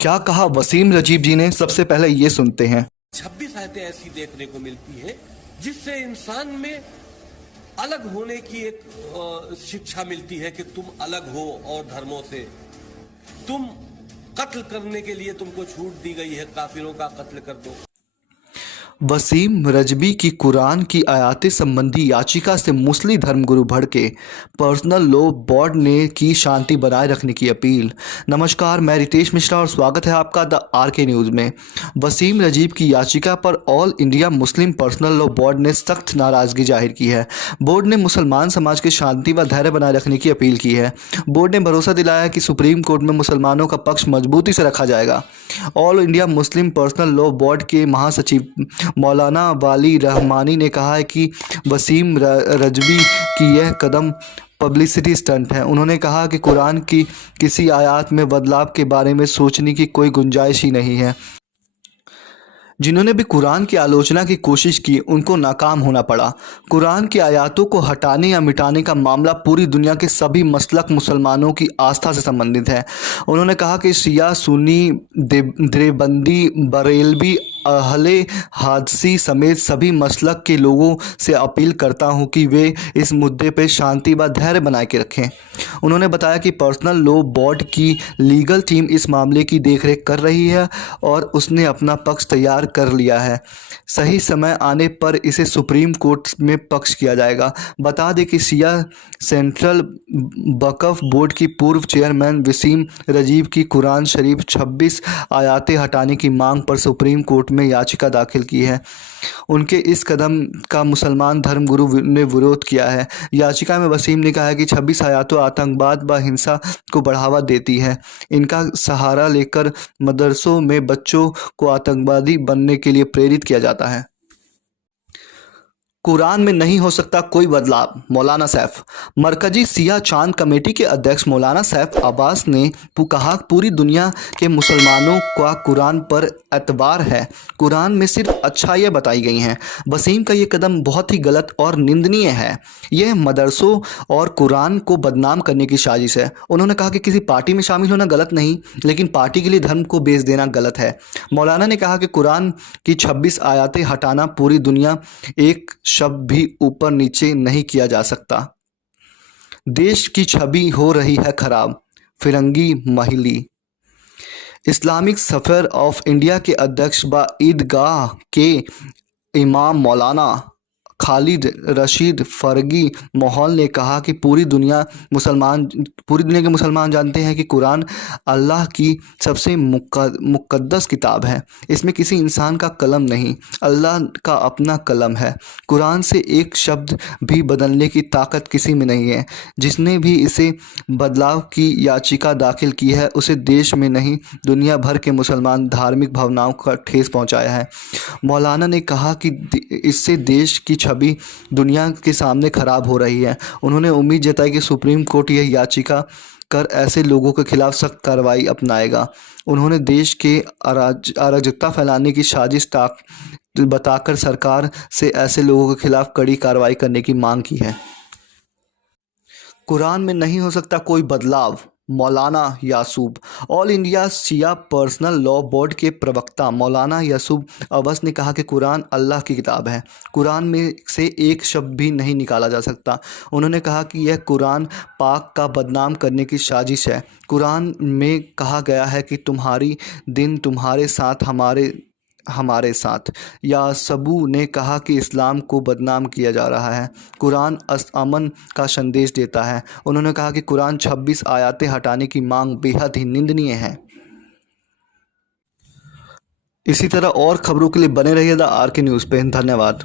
क्या कहा वसीम रजीब जी ने, सबसे पहले ये सुनते हैं। 26 आयतें ऐसी देखने को मिलती हैं जिससे इंसान में अलग होने की एक शिक्षा मिलती है कि तुम अलग हो और धर्मों से। तुम कत्ल करने के लिए तुमको छूट दी गई है, काफिरों का कत्ल कर दो। वसीम रजबी की कुरान की आयातें संबंधी याचिका से मुस्लिम धर्मगुरु भड़के, पर्सनल लॉ बोर्ड ने की शांति बनाए रखने की अपील। नमस्कार, मैं रितेश मिश्रा और स्वागत है आपका द आरके न्यूज़ में। वसीम रजीब की याचिका पर all India Muslim personal law board ने सख्त नाराज़गी जाहिर की है। बोर्ड ने मुसलमान समाज के शांति व धैर्य बनाए रखने की अपील की है। बोर्ड ने भरोसा दिलाया कि सुप्रीम कोर्ट में मुसलमानों का पक्ष मजबूती से रखा जाएगा। All India Muslim personal law board के महासचिव मौलाना वाली रहमानी ने कहा है कि वसीम रजवी की यह कदम पब्लिसिटी स्टंट है। उन्होंने कहा कि कुरान की किसी आयत में बदलाव के बारे में सोचने की कोई गुंजाइश ही नहीं है। जिन्होंने भी कुरान की आलोचना की कोशिश की उनको नाकाम होना पड़ा। कुरान की आयतों को हटाने या मिटाने का मामला पूरी दुनिया के सभी मसलक मुसलमानों की आस्था से संबंधित है। उन्होंने कहा कि शिया, सुन्नी, देवबंदी, बरेलवी, अहले हादसी समेत सभी मसलक के लोगों से अपील करता हूं कि वे इस मुद्दे पर शांति व धैर्य बनाए के रखें। उन्होंने बताया कि पर्सनल लॉ बोर्ड की लीगल टीम इस मामले की देखरेख कर रही है और उसने अपना पक्ष तैयार कर लिया है। सही समय आने पर इसे सुप्रीम कोर्ट में पक्ष किया जाएगा। बता दें कि शिया सेंट्रल वक्फ बोर्ड की पूर्व चेयरमैन वसीम रजीब की कुरान शरीफ 26 आयतें हटाने की मांग पर सुप्रीम कोर्ट में याचिका दाखिल की है। उनके इस कदम का मुसलमान धर्मगुरु ने विरोध किया है। याचिका में वसीम ने कहा है कि 26 आयतें आतंकवाद व हिंसा को बढ़ावा देती है। इनका सहारा लेकर मदरसों में बच्चों को आतंकवादी बनने के लिए प्रेरित किया जाता है। कुरान में नहीं हो सकता कोई बदलाव, मौलाना सैफ। मरकजी सिया चांद कमेटी के अध्यक्ष मौलाना सैफ अब्बास ने कहा पूरी दुनिया के मुसलमानों का कुरान पर एतबार है। कुरान में सिर्फ अच्छाइयाँ बताई गई हैं। वसीम का ये कदम बहुत ही गलत और निंदनीय है। यह मदरसों और कुरान को बदनाम करने की साजिश है। उन्होंने कहा कि किसी पार्टी में शामिल होना गलत नहीं, लेकिन पार्टी के लिए धर्म को बेच देना गलत है। मौलाना ने कहा कि कुरान की 26 आयतें हटाना पूरी दुनिया एक शब्द भी ऊपर नीचे नहीं किया जा सकता। देश की छवि हो रही है खराब, फिरंगी महली। इस्लामिक सफर ऑफ इंडिया के अध्यक्ष व ईदगाह के इमाम मौलाना खालिद रशीद फरगी माहौल ने कहा कि पूरी दुनिया के मुसलमान जानते हैं कि कुरान अल्लाह की सबसे मुक़द्दस किताब है। इसमें किसी इंसान का कलम नहीं, अल्लाह का अपना कलम है। कुरान से एक शब्द भी बदलने की ताकत किसी में नहीं है। जिसने भी इसे बदलाव की याचिका दाखिल की है उसे देश में नहीं दुनिया भर के मुसलमान धार्मिक भावनाओं का ठेस पहुंचाया है। मौलाना ने कहा कि इससे देश की छवि दुनिया के सामने खराब हो रही है। उन्होंने उम्मीद जताई कि सुप्रीम कोर्ट यह याचिका कर ऐसे लोगों के खिलाफ सख्त कार्रवाई अपनाएगा। उन्होंने देश के अराजकता फैलाने की साजिश बताकर सरकार से ऐसे लोगों के खिलाफ कड़ी कार्रवाई करने की मांग की है। कुरान में नहीं हो सकता कोई बदलाव, मौलाना यासूब। ऑल इंडिया शिया पर्सनल लॉ बोर्ड के प्रवक्ता मौलाना यासूब अब्बास ने कहा कि कुरान अल्लाह की किताब है। कुरान में से एक शब्द भी नहीं निकाला जा सकता। उन्होंने कहा कि यह कुरान पाक का बदनाम करने की साजिश है। कुरान में कहा गया है कि तुम्हारी दिन तुम्हारे साथ, हमारे साथ। यासूब ने कहा कि इस्लाम को बदनाम किया जा रहा है। कुरान अमन का संदेश देता है। उन्होंने कहा कि कुरान 26 आयतें हटाने की मांग बेहद ही निंदनीय है। इसी तरह और खबरों के लिए बने रहिए द आरके न्यूज़ पे। धन्यवाद।